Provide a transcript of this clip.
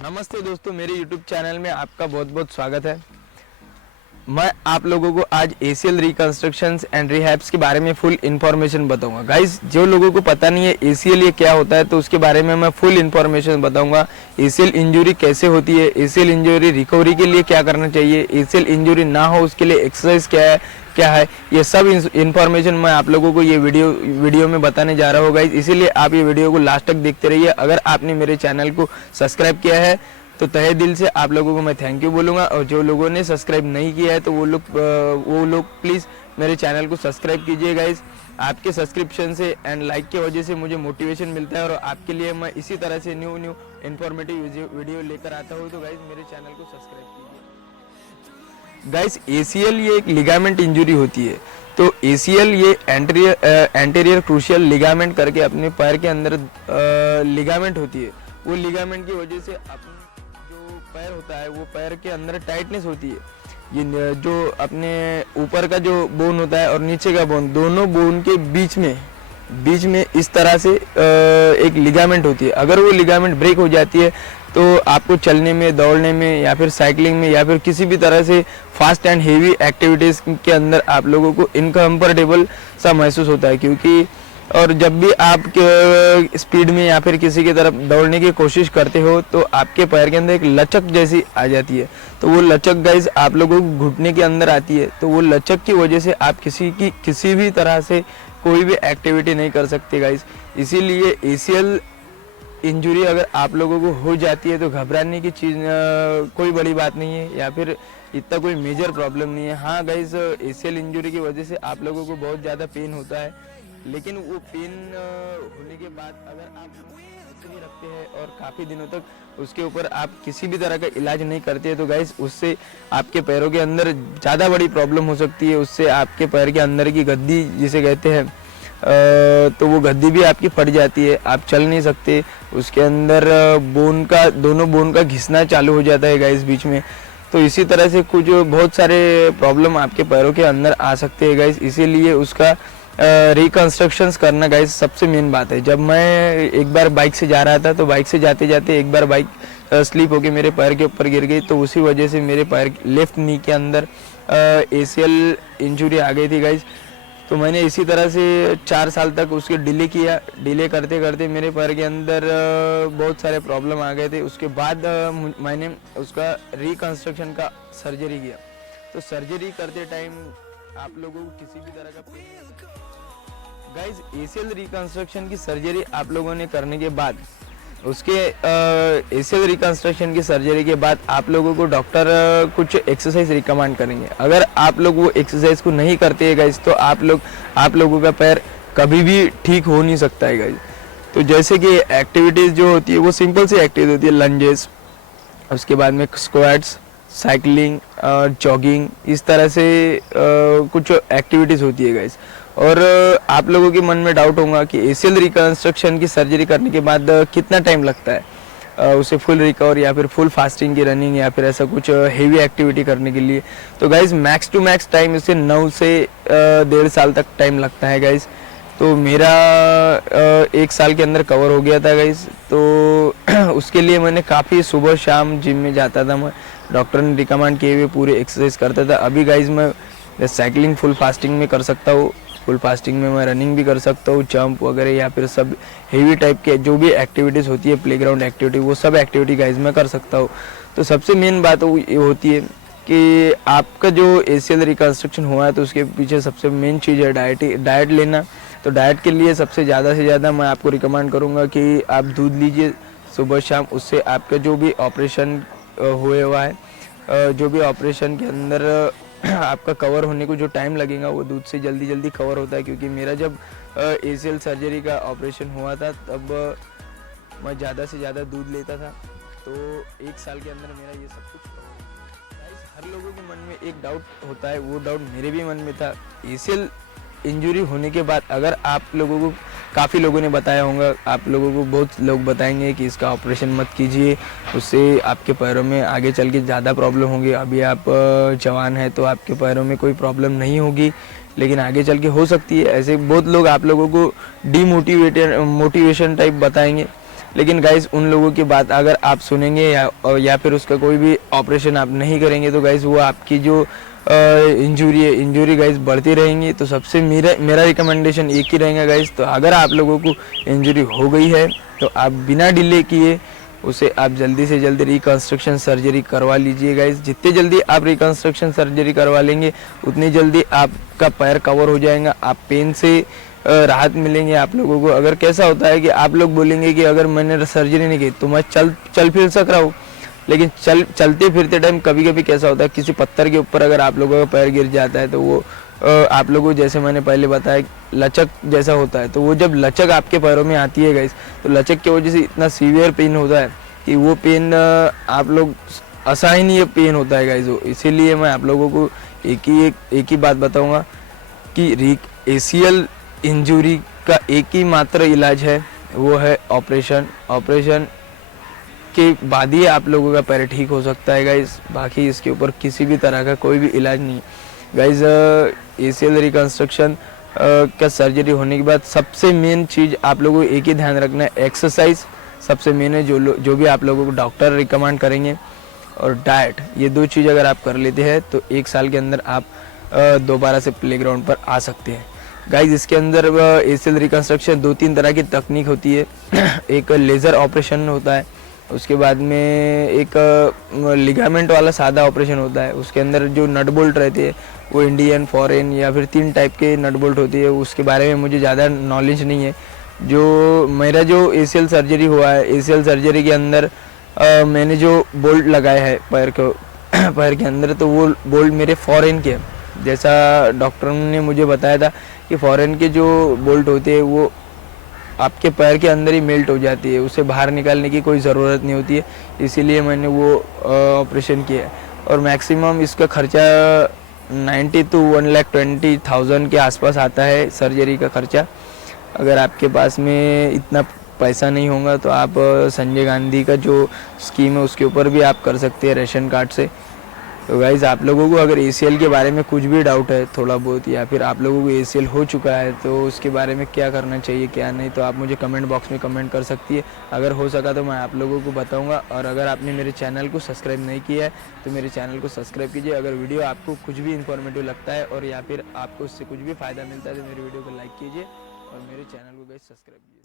नमस्ते दोस्तों, मेरे YouTube चैनल में आपका बहुत बहुत स्वागत है। मैं आप लोगों को आज ACL रिकंस्ट्रक्शंस एंड रिहैब्स के बारे में फुल इन्फॉर्मेशन बताऊंगा। गाइस, जो लोगों को पता नहीं है ACL ये क्या होता है, तो उसके बारे में मैं फुल इन्फॉर्मेशन बताऊंगा। ACL इंजरी कैसे होती है, ACL इंजरी रिकवरी के लिए क्या करना चाहिए, ACL इंजरी ना हो उसके लिए एक्सरसाइज क्या है, ये सब इन्फॉर्मेशन मैं आप लोगों को ये वीडियो में बताने जा रहा हूँ गाइस। इसीलिए आप ये वीडियो को लास्ट तक देखते रहिए। अगर आपने मेरे चैनल को सब्सक्राइब किया है तो तहे दिल से आप लोगों को मैं थैंक यू बोलूँगा, और जो लोगों ने सब्सक्राइब नहीं किया है तो वो लोग प्लीज़ मेरे चैनल को सब्सक्राइब कीजिए गाइस। आपके सब्सक्रिप्शन से एंड लाइक की वजह से मुझे मोटिवेशन मिलता है, और आपके लिए मैं इसी तरह से न्यू इन्फॉर्मेटिव वीडियो लेकर आता हूँ। तो गाइस, मेरे चैनल को सब्सक्राइब कीजिए। गाइस, ACL ये एक लिगामेंट इंजरी होती है। तो ACL ये एंटीरियर क्रूशियल लिगामेंट करके अपने पैर के अंदर लिगामेंट होती है। वो लिगामेंट की वजह से अपने जो पैर होता है वो पैर के अंदर टाइटनेस होती है। ये जो अपने ऊपर का जो बोन होता है और नीचे का बोन, दोनों बोन के बीच में इस तरह से एक लिगामेंट होती है। अगर वो लिगामेंट ब्रेक हो जाती है तो आपको चलने में, दौड़ने में या फिर साइकिलिंग में या फिर किसी भी तरह से फास्ट एंड हेवी एक्टिविटीज़ के अंदर आप लोगों को इनकम्फर्टेबल सा महसूस होता है। क्योंकि और जब भी आप स्पीड में या फिर किसी की तरफ दौड़ने की कोशिश करते हो तो आपके पैर के अंदर एक लचक जैसी आ जाती है। तो वो लचक गाइस आप लोगों को घुटने के अंदर आती है। तो वो लचक की वजह से आप किसी भी तरह से कोई भी एक्टिविटी नहीं कर सकते गाइस। इसीलिए ACL इंजरी अगर आप लोगों को हो जाती है तो घबराने की चीज़ कोई बड़ी बात नहीं है, या फिर इतना कोई मेजर प्रॉब्लम नहीं है। हाँ गाइस, ACL इंजरी की वजह से आप लोगों को बहुत ज़्यादा पेन होता है, लेकिन वो पेन होने के बाद अगर आप नहीं रखते हैं और काफ़ी दिनों तक उसके ऊपर आप किसी भी तरह का इलाज नहीं करते हैं तो गाइस उससे आपके पैरों के अंदर ज़्यादा बड़ी प्रॉब्लम हो सकती है। उससे आपके पैर के अंदर की गद्दी जिसे कहते हैं तो वो गद्दी भी आपकी फट जाती है, आप चल नहीं सकते। उसके अंदर दोनों बोन का घिसना चालू हो जाता है गाइस बीच में। तो इसी तरह से कुछ बहुत सारे प्रॉब्लम आपके पैरों के अंदर आ सकते हैं गाइस। इसीलिए उसका रिकंस्ट्रक्शंस करना गाइस सबसे मेन बात है। जब मैं एक बार बाइक से जा रहा था तो बाइक से जाते जाते एक बार बाइक स्लिप होकर मेरे पैर के ऊपर गिर गई, तो उसी वजह से मेरे पैर लेफ्ट नी के अंदर ACL इंजरी आ गई थी गाइस। तो मैंने इसी तरह से 4 साल तक उसके डिले किया। डिले करते करते मेरे पैर के अंदर बहुत सारे प्रॉब्लम आ गए थे। उसके बाद मैंने उसका रिकंस्ट्रक्शन का सर्जरी किया। तो सर्जरी करते टाइम आप लोगों को किसी भी तरह का गाइस ACL रिकंस्ट्रक्शन की सर्जरी आप लोगों ने करने के बाद उसके ACL रिकंस्ट्रक्शन की सर्जरी के बाद आप लोगों को डॉक्टर कुछ एक्सरसाइज रिकमेंड करेंगे। अगर आप लोग वो एक्सरसाइज को नहीं करते हैं गाइस तो आप लोगों का पैर कभी भी ठीक हो नहीं सकता है गाइस। तो जैसे कि एक्टिविटीज़ जो होती है वो सिंपल सी एक्टिविटी होती है, लंजेस, उसके बाद में स्क्वाट्स, साइकिलिंग, जॉगिंग, इस तरह से कुछ एक्टिविटीज़ होती है गाइस। और आप लोगों के मन में डाउट होगा कि ACL रिकंस्ट्रक्शन की सर्जरी करने के बाद कितना टाइम लगता है उसे फुल रिकवर या फिर फुल फास्टिंग की रनिंग या फिर ऐसा कुछ हेवी एक्टिविटी करने के लिए। तो guys max to max time इसे 9 से 1.5 साल तक टाइम लगता है गाइस। तो मेरा 1 साल के अंदर कवर हो गया था गाइस। तो उसके लिए मैंने काफ़ी सुबह शाम जिम में जाता था, मैं डॉक्टर ने रिकमेंड किए हुए पूरे एक्सरसाइज करता था। अभी गाइस मैं साइकिलिंग फुल फास्टिंग में कर सकता हूँ, फुल फास्टिंग में मैं रनिंग भी कर सकता हूँ, जंप वगैरह या फिर सब हेवी टाइप के जो भी एक्टिविटीज़ होती है, प्लेग्राउंड एक्टिविटी, वो सब एक्टिविटी गाइस मैं कर सकता हूँ। तो सबसे मेन बात ये होती है कि आपका जो ACL रिकंस्ट्रक्शन हुआ है तो उसके पीछे सबसे मेन चीज़ है डाइट लेना। तो डाइट के लिए सबसे ज़्यादा से ज़्यादा मैं आपको रिकमेंड करूँगा कि आप दूध लीजिए सुबह शाम। उससे आपका जो भी ऑपरेशन हुआ है, जो भी ऑपरेशन के अंदर आपका कवर होने को जो टाइम लगेगा वो दूध से जल्दी कवर होता है। क्योंकि मेरा जब ACL सर्जरी का ऑपरेशन हुआ था तब मैं ज़्यादा से ज़्यादा दूध लेता था, तो 1 साल के अंदर मेरा ये सब कुछ हर लोगों के मन में एक डाउट होता है, वो डाउट मेरे भी मन में था। ACL इंजरी होने के बाद अगर आप लोगों को, काफ़ी लोगों ने बताया होगा, आप लोगों को बहुत लोग बताएंगे कि इसका ऑपरेशन मत कीजिए, उससे आपके पैरों में आगे चल के ज़्यादा प्रॉब्लम होगी। अभी आप जवान हैं तो आपके पैरों में कोई प्रॉब्लम नहीं होगी, लेकिन आगे चल के हो सकती है। ऐसे बहुत लोग आप लोगों को मोटिवेशन टाइप बताएंगे। लेकिन गाइज उन लोगों की बात अगर आप सुनेंगे या फिर उसका कोई भी ऑपरेशन आप नहीं करेंगे तो गाइज वो आपकी जो इंजरी है, इंजरी गाइज बढ़ती रहेंगी। तो सबसे मेरा रिकमेंडेशन एक ही रहेगा गाइज, तो अगर आप लोगों को इंजरी हो गई है तो आप बिना डिले किए उसे आप जल्दी से जल्दी रिकंस्ट्रक्शन सर्जरी करवा लीजिए गाइज। जितनी जल्दी आप रिकंस्ट्रक्शन सर्जरी करवा लेंगे उतनी जल्दी आपका पैर कवर हो जाएगा, आप पेन से राहत मिलेंगे आप लोगों को। अगर कैसा होता है कि आप लोग बोलेंगे कि अगर मैंने सर्जरी नहीं की तो मैं चल फिर सक रहा हूँ, लेकिन चलते फिरते टाइम कभी कभी कैसा होता है किसी पत्थर के ऊपर अगर आप लोगों का पैर गिर जाता है तो वो आप लोगों को जैसे मैंने पहले बताया लचक जैसा होता है, तो वो जब लचक आपके पैरों में आती है गाइस तो लचक की वजह से इतना सीवियर पेन होता है कि वो पेन आप लोग असहनीय पेन होता है गाइस। इसीलिए मैं आप लोगों को एक ही बात बताऊंगा कि ACL इंजरी का एक ही मात्र इलाज है, वो है ऑपरेशन। ऑपरेशन के बाद ही आप लोगों का पैर ठीक हो सकता है गाइज, बाकी इसके ऊपर किसी भी तरह का कोई भी इलाज नहीं गाइज। ACL रिकंस्ट्रक्शन का सर्जरी होने के बाद सबसे मेन चीज़ आप लोगों को एक ही ध्यान रखना है, एक्सरसाइज सबसे मेन है जो भी आप लोगों को डॉक्टर रिकमेंड करेंगे, और डाइट। ये दो चीज़ अगर आप कर लेते हैं तो 1 साल के अंदर आप दोबारा से प्लेग्राउंड पर आ सकते हैं गाइज। इसके अंदर ACL रिकंस्ट्रक्शन 2-3 तरह की तकनीक होती है। एक लेज़र ऑपरेशन होता है, उसके बाद में एक लिगामेंट वाला सादा ऑपरेशन होता है। उसके अंदर जो नट बोल्ट रहते हैं वो इंडियन, फॉरेन या फिर 3 टाइप के नट बोल्ट होती है। उसके बारे में मुझे ज़्यादा नॉलेज नहीं है। जो मेरा जो ACL सर्जरी हुआ है, ACL सर्जरी के अंदर मैंने जो बोल्ट लगाए हैं पैर के अंदर, तो वो बोल्ट मेरे फॉरेन के, जैसा डॉक्टर ने मुझे बताया था कि फॉरेन के जो बोल्ट होते हैं वो आपके पैर के अंदर ही मेल्ट हो जाती है, उसे बाहर निकालने की कोई ज़रूरत नहीं होती है। इसीलिए मैंने वो ऑपरेशन किया है। और मैक्सिमम इसका खर्चा 90 to 1,20,000 के आसपास आता है सर्जरी का खर्चा। अगर आपके पास में इतना पैसा नहीं होगा तो आप संजय गांधी का जो स्कीम है उसके ऊपर भी आप कर सकते हैं रेशन कार्ड से। तो गाइज़ आप लोगों को अगर ACL के बारे में कुछ भी डाउट है थोड़ा बहुत, या फिर आप लोगों को ACL हो चुका है तो उसके बारे में क्या करना चाहिए क्या नहीं, तो आप मुझे कमेंट बॉक्स में कमेंट कर सकती है। अगर हो सका तो मैं आप लोगों को बताऊंगा। और अगर आपने मेरे चैनल को सब्सक्राइब नहीं किया है तो मेरे चैनल को सब्सक्राइब कीजिए। अगर वीडियो आपको कुछ भी इन्फॉर्मेटिव लगता है और या फिर आपको उससे कुछ भी फ़ायदा मिलता है तो मेरी वीडियो को लाइक कीजिए और मेरे चैनल को गाइस सब्सक्राइब कीजिए।